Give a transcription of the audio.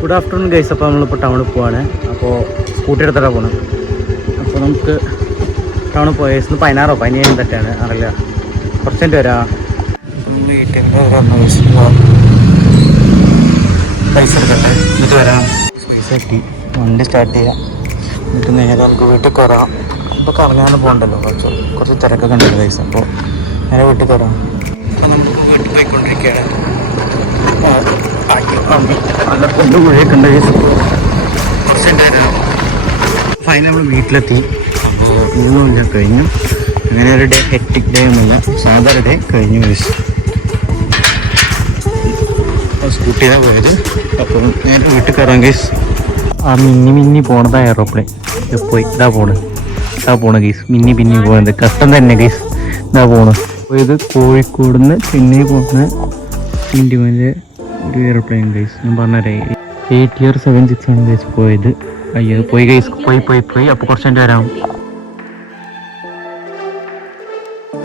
Good afternoon guys. അപ്പോൾ നമ്മളിപ്പോൾ ടൗണിൽ പോവാണ്. അപ്പോൾ സ്കൂട്ടി എടുത്തിട്ടാണ് പോകണം. അപ്പോൾ നമുക്ക് ടൗണിൽ പോയ 16 തെറ്റാണ് അറിയില്ല. കുറച്ചെൻ്റെ വരാം. പൈസ എടുക്കട്ടെ ഇത് വരാം. പൈസ കിട്ടി. വണ്ടി സ്റ്റാർട്ട് ചെയ്യാം. എന്നിട്ട് നേരെ നമുക്ക് വീട്ടിൽ കയറാം. ഇപ്പോൾ കറങ്ങാതെ പോകണ്ടല്ലോ, കുറച്ച് തിരക്കൊക്കെ ഉണ്ടല്ലോ പൈസ. അപ്പോൾ നേരെ വീട്ടിൽ കയറാം. അപ്പോൾ നമുക്ക് വീട്ടിൽ പോയിക്കൊണ്ടിരിക്കുകയാണ്. നല്ല പൊന്നും മഴയൊക്കെ ഉണ്ട്. കുറച്ചെൻ്റെ വരാം. ഫൈനൽ നമ്മൾ വീട്ടിലെത്തി. അപ്പോൾ ഇതൊന്നുമില്ല, കഴിഞ്ഞു. അങ്ങനെ ഒരു ഡേ ഹെക്ടിക് ഡേ ഒന്നുമില്ല, സാധാരണ ഡേ കഴിഞ്ഞു. സ്കൂട്ടിയിലാണ് പോയത്. അപ്പോൾ ഞാൻ വീട്ടിൽ കയറാം ഗൈസ്. ആ മിന്നി പോണതാ എയറോപ്ലെയിൻ. പോയി ഇതാ പോണ് ഗൈസ്. മിന്നി പോകുന്നത് കഷ്ടം തന്നെ ഗൈസ്. ഇതാ പോണ് പോയത് കോഴിക്കോട് നിന്ന് ചെന്നൈ പോകുന്ന ഇന്ത്യയിലെ ഒരു എയർപ്ലെയിൻ ഗൈസ്. ഞാൻ പറഞ്ഞുതരാം. 8 year 7 6 ആണ് ഗൈസ് പോയത്. അയ്യോ പോയി ഗൈസ്, പോയി. അപ്പോൾ കുറച്ചെൻ്റെ വരാം.